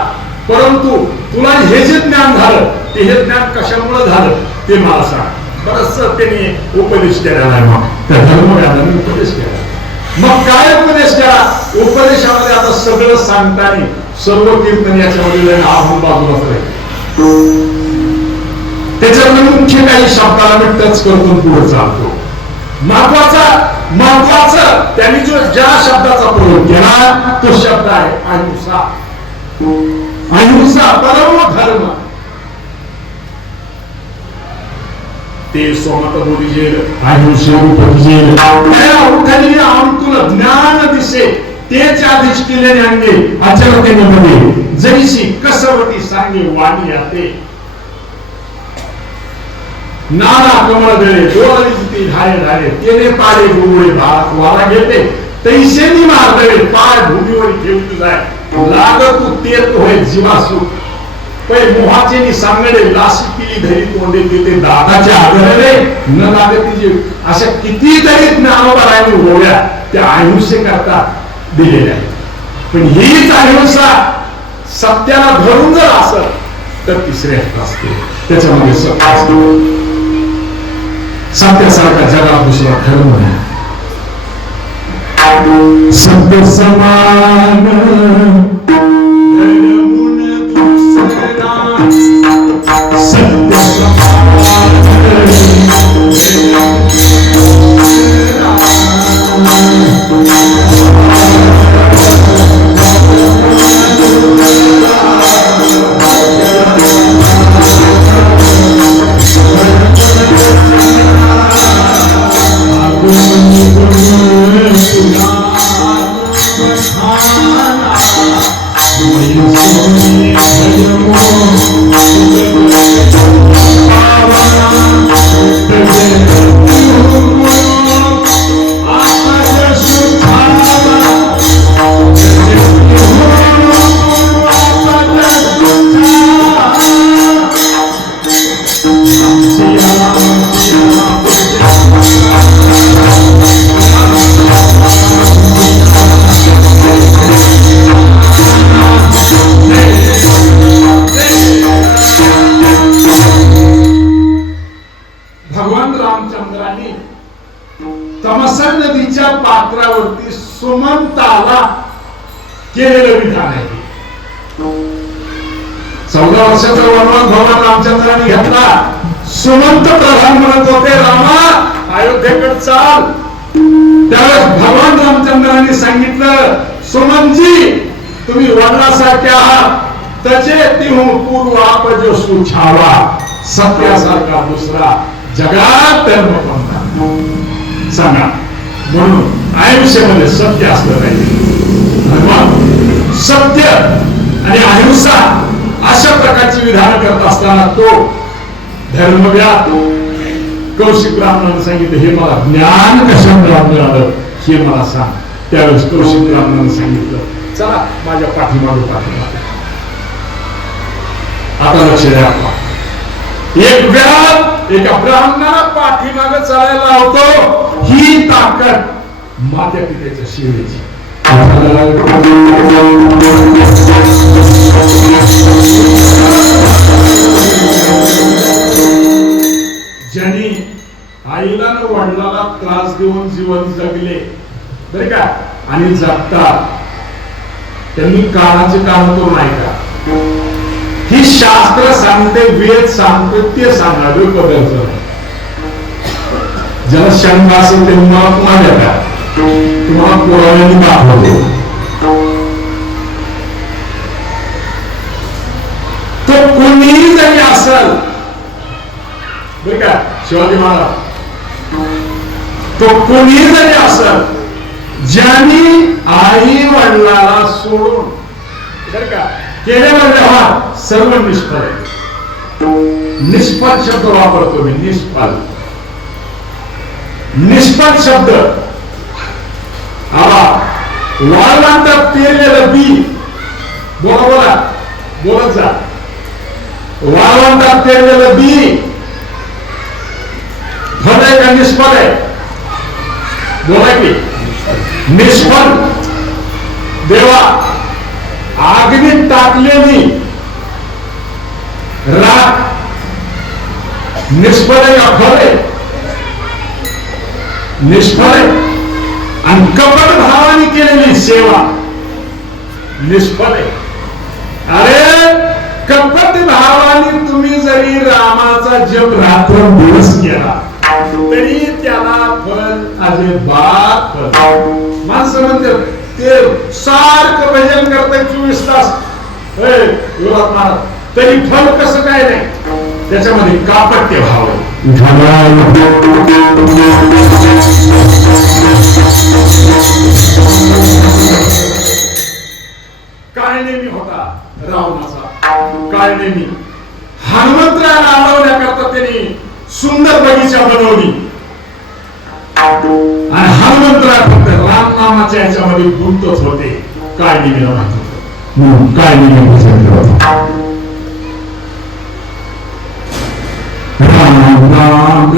परंतु तुला हे जे ज्ञान झालं ते हे ज्ञान कशामुळे झालं ते मला सांग. बरंच त्यांनी उपदेश केला नाही. मग त्या धर्मव्याधाने उपदेश केला. मग काय उपदेश केला? उपदेशामध्ये आता सगळं सांगताना सर्व कीर्तन याच्यामध्ये आपण बाजूलाच राहील. त्याच्यामध्ये मुख्य काही शब्दाला मी टच करतो, पुढे चालतो. महत्वाचा त्यांनी ज्या शब्दाचा प्रयोग केला तो शब्द आहे अहिंसा. परम धर्म. ते सोमत बोलीजेल अहिंसेल तुला ज्ञान दिसे तेच्या दृष्टीने अंगे आचरतेमध्ये जैसी कसवटी सांगे वाणी आते. नाना कमळ गळे डोळी धारे धारे तेने पाडे गुरुळे वारा घेते तैसेनी मारले पाय भूमीवर ठेवत जाय लागत तू तेत होय जीवासू पै मोहाचे नि सांगडे लाशी पिली धरी तोंडे देते दादाच्या आदरले न लागत जी अशा कितीतरी ज्ञानोबराने होळ्या त्या अहिंसे करता दिलेल्या आहेत पण हीच अहिंसा सत्याला धरून जर असत तर तिसरे असते त्याच्यामध्ये सत्य असते सत्यासारखा जगात दुसरा धर्म नाही सत्य समान सत्य तमसन नदीच्या पात्रावरती सुमंताला केलेलं विधान आहे 14 वर्षाचा वनवास भगवान रामचंद्रांनी घेतला सुमंत प्रधान म्हणत होते रामा अयोध्येकडे चाल त्यावेळेस भगवान रामचंद्रांनी सांगितलं सुमंतजी तुम्ही वडिलासारखे आहात त्याचे तिहून पूर्व आप जो सुछावा सत्यासारखा दुसरा जगात धर्म कोणता सांगा म्हणून आयुष्यामध्ये सत्य असलं पाहिजे सत्य आणि अहिंसा अशा प्रकारची विधान करत असताना तो धर्मव्याप कौशिक ब्राह्मणाने सांगितलं हे मला ज्ञान कशा मिळालं हे मला सांग त्यावेळेस कौशिक ब्राह्मणाने सांगितलं चला माझ्या पाठीमागे आता लक्ष द्या एक व्याप एका ब्राह्मणाला पाठीमागे चालायला लावतो ही ताकद मात्या पित्याच्या शिवेची ज्यांनी आईला न वडिलाला त्रास देऊन जीवन जगले बरे का आणि जगतात त्यांनी काळाचे काम करून ऐका ही शास्त्र सांगते वेद सांगते ते सांगावे बदलचं ज्याला शंका असेल ते तुम्हाला तुम्हाला पुराव्याने दाखवतो तो कोणीही जरी असेल बरं का शिवाजी महाराज तो कोणीही जरी असेल ज्यांनी आई वडिलाला सोडून बरं का केलेला व्यवहार सर्व निष्फळ आहे निष्फळ शब्द वापरतो मी निष्फळ निष्फळ शब्द आवा वाळवंटात पेरलेलं बी बोला बोला बोलत जा वाळवंटात पेरलेलं बी फळ आहे का निष्फळ आहे बोला की निष्फळ देवा आगीत टाकलेली राख निष्फळ आहे का फळ आहे निष्फळ आहे आणि कपट भावाने केलेली सेवा निष्फळ आहे अरे कपट भावाने तुम्ही जरी रामाचा जप रात्र दिवस केला तरी त्याला फळ अजिबात फळ माणसं म्हणते ते सारखं भजन करते 24 तास तरी फल कसं काय नाही त्याच्यामध्ये कापट्य भाव काय नेहमी होता रावणाचा काय नेहमी हनुमंतराला अडवण्याकरता त्यांनी सुंदर बगीचा बनवली आणि हनुमंतराय फक्त राम नामाच्या याच्यामध्ये गुंतत होते. काय निमित्त माहित होतं, काय निमित्त सांगितलं होतं. राम राम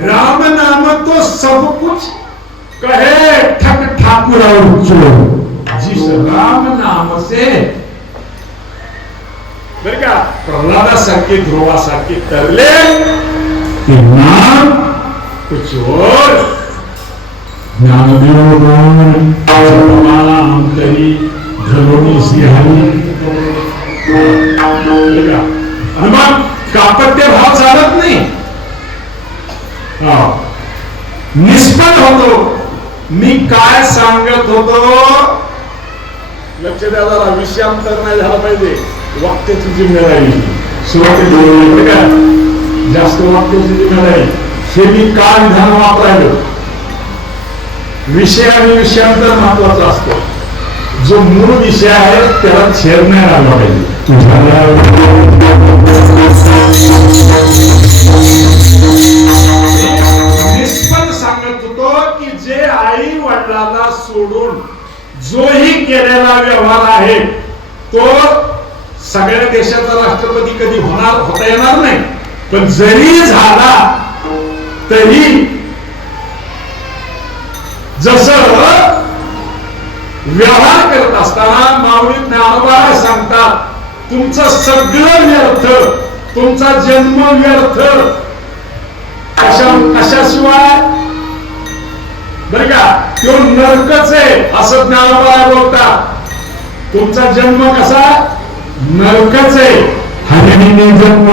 राम नाम तो सब कुछ कहे ठक ठाकुर और चोर, जिस राम नाम से बर का प्रल्हादासारखे ध्रुवासारखे तरले ते नाम तो चोर. ज्ञानदेव जपमाला अंतरी धरोनी सिंहानी हनुमान कापट्य भाव चालत नाही. निष्फळ होतो. मी काय सांगत होतो लक्ष द्या जरा, विषयांतर नाही झाला पाहिजे. वाक्याची जिम्मेदारी सुरुवातीला का जास्त वाक्याची जिम्मेदारी हे मी का विधान वापरायलो. विषय आणि विषयांतर महत्वाचा असतो. जो मूळ विषय आहे त्याला छेद नाही लागला पाहिजे. निष्पन्न सांगत होतो की जे आई वडिलांना सोडून जोही केलेला व्यवहार आहे तो सगळ्या देशाचा राष्ट्रपती कधी होता येणार नाही. पण जरी झाला तरी जसं व्यवहार करत असताना माऊली ज्ञानोबा सांगतात तुमचं सगळं व्यर्थ, तुमचा जन्म व्यर्थ. कशाशिवाय बर का तो नरकच आहे असं ज्ञानोबा बोलतात. तुमचा जन्म कसा नरकच आहे. हरिणी जन्म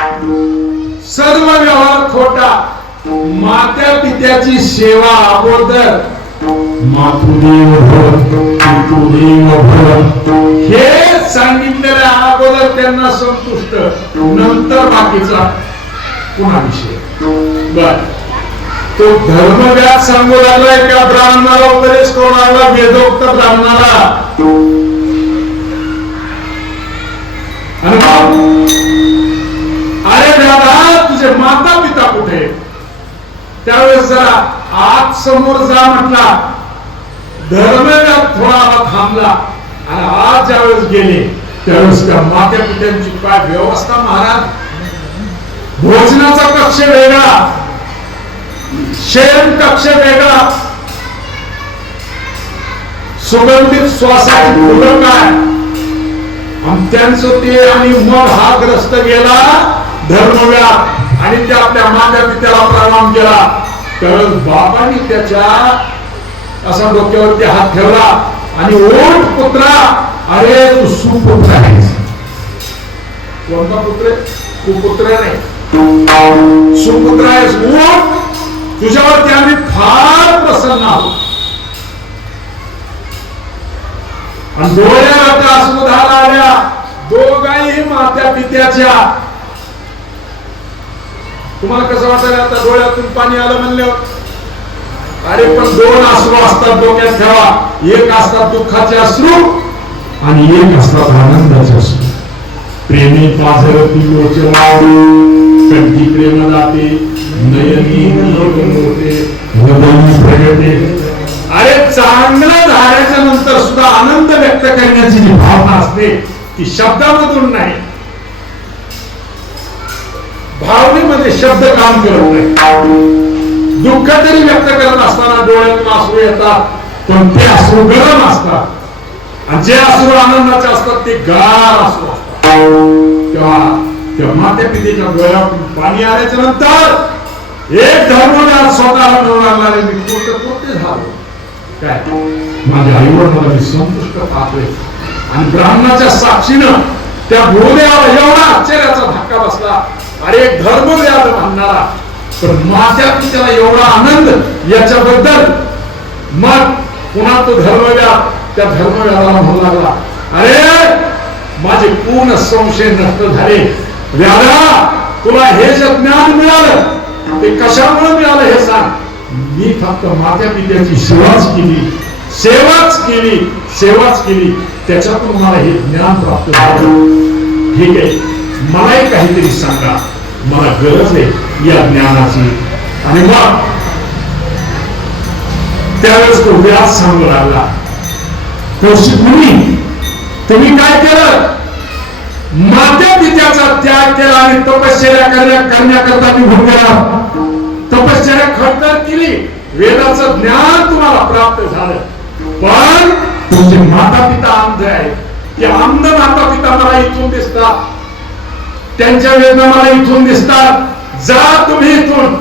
सर्व व्यवहार खोटा. मात्या पित्याची सेवा अगोदर मातृदेव भव पितृदेव भव हे सांगितलेलं अगोदर त्यांना संतुष्ट, नंतर बाकीचा पुन्हा विषय. बर, तो धर्मव्यास सांगू लागलाय का ब्राह्मणाला उपदेश करू लागला, वेदोक्त ब्राह्मणाला. अरे दादा तुझे माता पिता कुठे? त्यावेळेस जरा आत समोर जा म्हटला. धर्मव्यास थोडा थांबला आणि आज ज्यावेळेस गेले त्यावेळेस त्या माता पित्यांची काय व्यवस्था महाराज. भोजनाचा कक्ष वेगळा, शयन कक्ष वेगळा, सुगंधित श्वासाची फुलं काय आणि त्यांचं ते. आणि मग हा ग्रस्त गेला धर्मव्यास आणि त्या आपल्या माता पित्याला प्रणाम केला. तर बाबांनी त्याच्या असा डोक्यावरती हात ठेवला आणि ओठ पुत्रा, अरे तू सुपुत्र आहेस. कोणता पुत्र? कुपुत्र नाही, सुपुत्र आहेस. ओठ तुझ्यावरती आम्ही फार प्रसन्न आहोत. आणि डोळ्यात अश्रुधारा आल्या दोघाही मात्या पित्याच्या. तुम्हाला कसं वाटेल आता डोळ्यातून पाणी आलं म्हणल्यावर? अरे पण दोन अश्रू असतात डोक्यात ठेवा. एक असतात दुःखाचे अश्रू आणि एक असतात आनंदाचे अश्रू. प्रेमी पाझरती लोचना कंठी प्रेम जाते नयनी होते हृदयी प्रगटे. अरे चांगलं झाल्याच्या नंतर सुद्धा आनंद व्यक्त करण्याची जी भावना असते ती शब्दामधून नाही, भावनेमध्ये शब्द काम करत नाही. दुःख तरी व्यक्त करत असताना डोळ्यातून अश्रू येतात, पण ते अश्रू गरम असतात आणि जे अश्रू आनंदाचे असतात ते गार अश्रू असतात. तेव्हा त्या मात्या पितेच्या डोळ्यातून पाणी आल्याच्या नंतर एक धर्मव्यास स्वतःला म्हणू लागला, मी कोणते झालो काय, माझ्या आईवर मला मी संतुष्ट पाहतोय. आणि ब्राह्मणाच्या साक्षीनं त्या गुरुदेवाला एवढा आश्चर्याचा धक्का बसला. अरे धर्मव्यास म्हणणारा पण माझ्या पित्याला एवढा आनंद याच्याबद्दल. मग पुन्हा तो धर्मव्यास त्या धर्मव्यासाला म्हणू लागला, अरे माझे पूर्ण संशय नष्ट झाले. व्याधा तुला हे जे ज्ञान मिळालं ते कशामुळे मिळालं हे सांग. मी फक्त माझ्या पित्याची सेवाच केली त्याच्यातून मला हे ज्ञान प्राप्त झालं. ठीक आहे, मलाही काहीतरी सांगा, मला गरज आहे या ज्ञानाची. आणि मग त्यावेळेस तो व्यास सांगू लागला, कौशिक मुनी तुम्ही काय केलं? मात्या पित्याचा त्याग केला आणि तपश्चर्या करण्याकरता निघून गेला. तपश्चर्या खडतर केली, वेदाचं ज्ञान तुम्हाला प्राप्त झालं. पण तुमचे माता पिता अंध आहेत. ते अंध माता पिता मला इथून दिसतात, त्यांच्या वेदना मला इथून दिसतात. जा तुम्ही इथून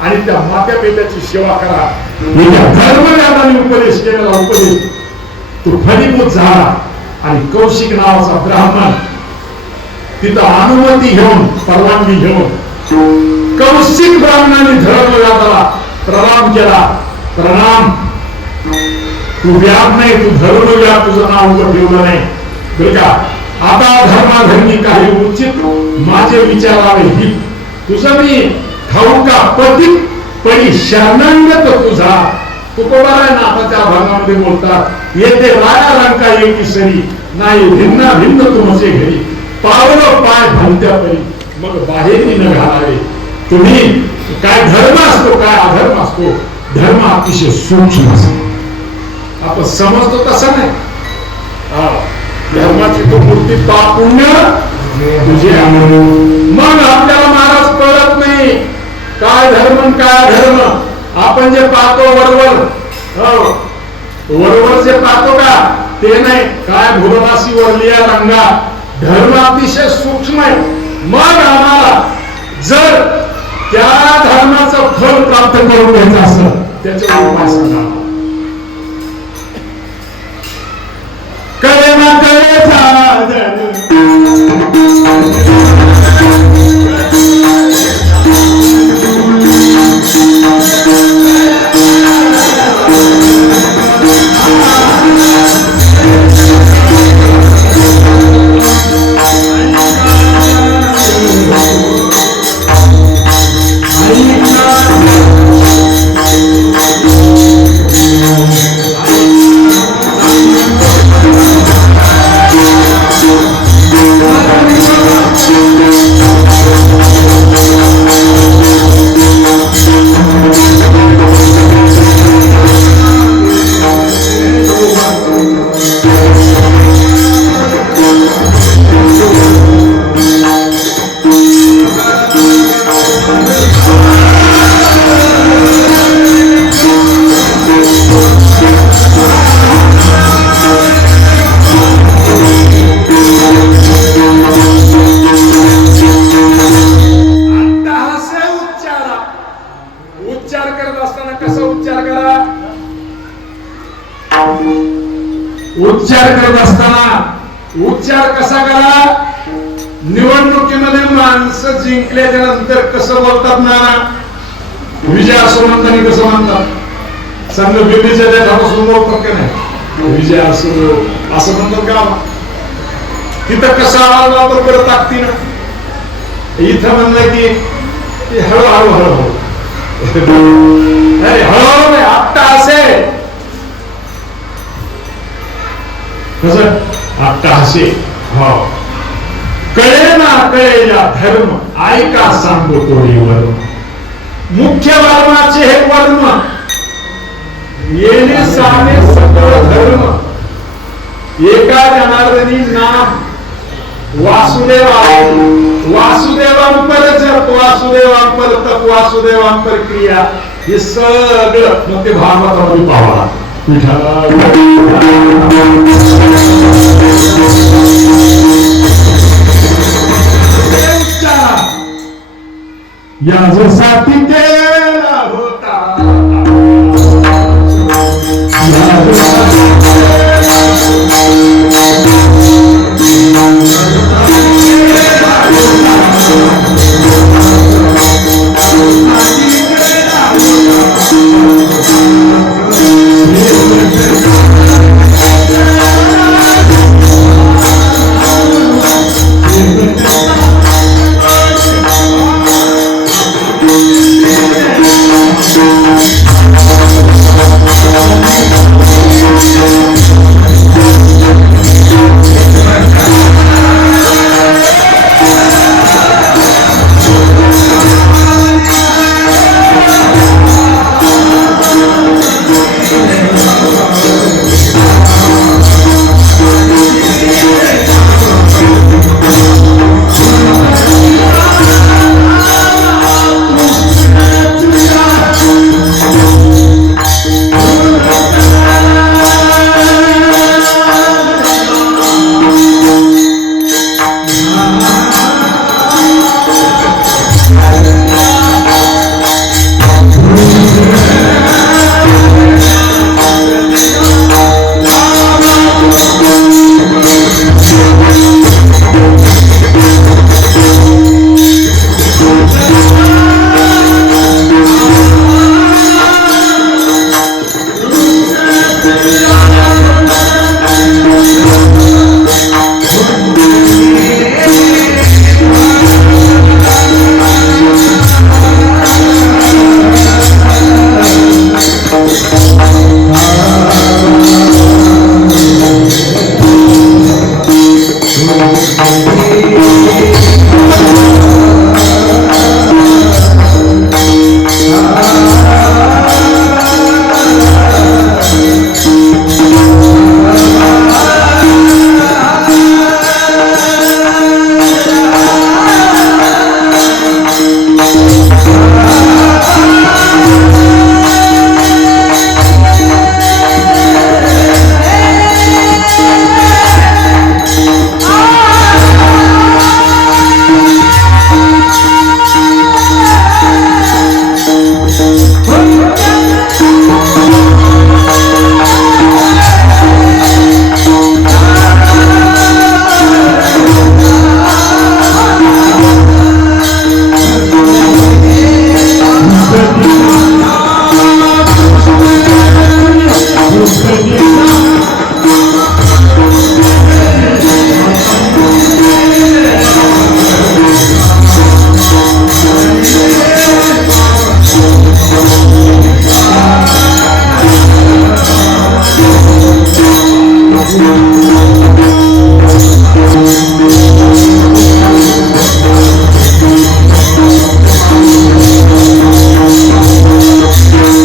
आणि त्या मात्या पित्याची सेवा करा. धर्मव्यासाने उपदेश केलेला उपदेश तो फलीभूत झाला. आणि कौशिक नावाचा ब्राह्मण तिथं अनुमती घेऊन परवानगी घेऊन कौशिक ब्राह्मणाने धर्मव्यासाला प्रणाम केला. प्रणाम, तू व्याप नाही, तू धर्मव्यास तुझं नाव उभं ठेवलं नाही बरं का. आता धर्माधर्मी काही उचित माझे विचारावे ही तुझं मी ठाऊ का पती परी शरणांगत तुझा. तुकोबा आहे ना आता त्या भागामध्ये बोलतात, येथे राया रंका एकी सरी नाही भिन्ना भिन्न तुमचे घरी पावलं पाय भलत्या परी मग बाहेरही न घालावे. तुम्ही काय धर्म असतो काय अधर्म असतो, धर्म अतिशय सूक्ष्म असतो. आपण समजतो तसं नाही. धर्माची तो मूर्ती पाप पुण्य तुझे. मग आपल्याला महाराज कळत नाही काय धर्म काय अधर्म. आपण जे पाहतो वरवर जे पाहतो का ते नाही, काय भुरवासी वरलिया रंगा. धर्म अतिशय सूक्ष्म आहे. मग आम्हाला जर त्या धर्माचं फल प्राप्त करून घ्यायचं असेल त्याचा उपाय सांगा. करे ना करे उच्चार करत असताना उच्चार कसा करा? निवडणुकीमध्ये माणसं जिंकल्याच्या नंतर कसं बोलतात ना, विजय असो म्हणताना कसं म्हणतात? चांगलं बिल्लीच्या देठापासून बोलतात का नाही? विजय असो असं म्हणतात का? तिथं कसा आवाज वापर करत ताकदीनं, इथं म्हणलं की हळूहळू हळूहळू हळूहळू नाही, आत्ता असे कसं आत्ता असे हो कळे ना कळे या धर्म ऐका सांगतो तोही वर्म. मुख्य वर्माचे हे वर्म येणे साने सकळ धर्म. एका जनार्दनी नाम वासुदेवा वासुदेवांपर जप वासुदेवांपर तप वासुदेवांपर क्रिया हे सगळं मग ते भागवतामध्ये पाहावा. यासाठी ते